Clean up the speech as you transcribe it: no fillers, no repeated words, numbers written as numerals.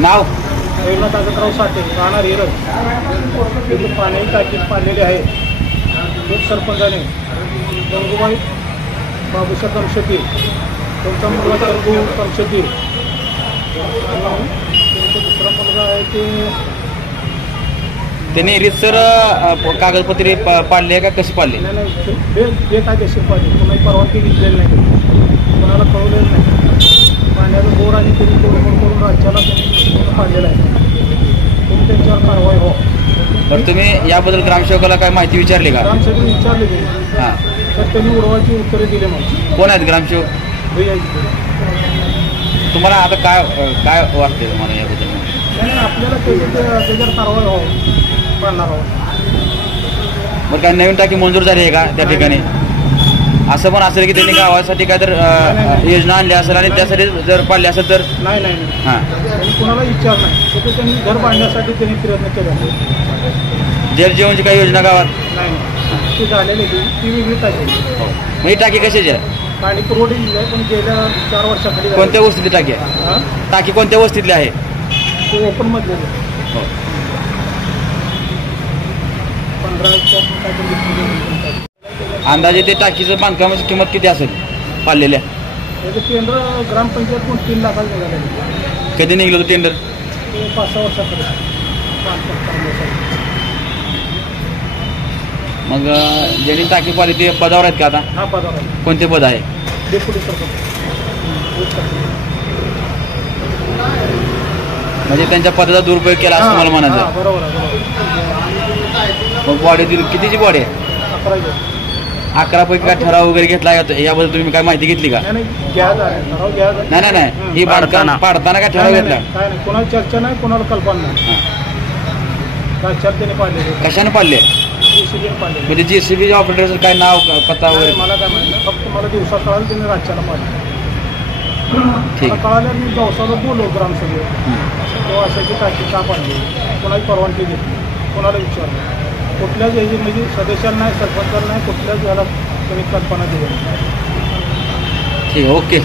नाव रविनाथ आगतराव साठे, राहणार हिरज. तिथे पाण्याची टाकी पाडलेली आहे. उपसरपंचाने गंगूबाई बाबूशा कमशेती, त्यांचा मुलगा चंदू कमशेती, त्यांचा दुसरा मुलगा आहे त्यांनी रितसर कागदपत्रे पाडले का कशी पाडले? नाही बेकायदेशीर पाडले. कोणाची परवानगी घेतलेली नाही, कोणाला कळवलेलं नाही. पाण्याचं बोर आणि त्यांनी तोडफोड करून राज्याला त्यांनी पाडलेलं आहे. तुम्ही त्यांच्यावर कारवाई हो. बरं, तुम्ही याबद्दल ग्रामसेवकाला काय माहिती विचारली का? ग्रामसेवक विचारले ते, हां, तर त्यांनी उडवायची उत्तरे दिले. मग कोण आहेत ग्रामसेवक? तुम्हाला आता काय काय वाटते तुम्हाला याबद्दल? नाही, आपल्याला त्याच्यावर कारवाई हो करणार आहोत. बरं, काय नवीन टाकी मंजूर झाली आहे का त्या ठिकाणी? असं पण असेल की त्यांनी गावासाठी काय तर योजना आणली असेल आणि त्यासाठी जर पाडली असेल तर? नाही नाही, हां, त्यांनी कुणाला विचार नाही. तिथे त्यांनी घर बांधण्यासाठी त्यांनी प्रयत्न केले. जल जीवनची काही योजना गावात नाही, ती झालेली ती वेगळी टाकी. मग ही टाकी कशाची आहे? पाणी पुरवठ्याची आहे, पण गेल्या 4 वर्षाखाली. कोणत्या वस्तीतली टाकी आहे? टाकी कोणत्या वस्तीतली आहे? ते ओपनमधले 15 अंदाजे ते टाकीचं बांधकामाची किंमत किती असेल पाडलेल्या? त्याचं टेंडर ग्रामपंचायतकडून 3 लाखाला निघालेलं. कधी निघलं होतं टेंडर? ते 5-6 वर्षाकडे. मग ज्यांनी टाकी पाडली ते पदावर आहेत का आता? हा, पदावर आहे. कोणते पद आहे? डेप्युटी सरपंच. म्हणजे त्यांच्या पदाचा दुरुपयोग केला असं मला म्हणायचं. बरोबर आहे. मग बॉडी दिली कितीची बॉडी आहे? 11 पैकी काय ठराव वगैरे घेतला याबद्दल तुम्ही काय माहिती घेतली का? नाही, नाही, ही बांधकाम पाडताना काय ठराव घेतला? काय नाही, कोणाला चर्चा नाही, कोणाला कल्पना नाही. राज्यात त्याने पाडले. कशाने पाडले? JCB पाडले. म्हणजे JCB ऑपरेटरचं काय नाव पत्ता वगैरे? मला काय माहिती नाही, फक्त मला दिवसा कळालं त्यांनी राज्याला पाडले. ठीक. कळाल्यावर मी दिवसाला बोललो ग्रामसभेत, तेव्हा अशाची टाकी का पाडली, कोणाची परवानगी घेतली, कोणाला विचारलं. कुठल्याच याची म्हणजे सदस्यांना नाही, सरपंचाला नाही, कुठल्याच याला त्यांनी कल्पना दिली. ठीक, ओके.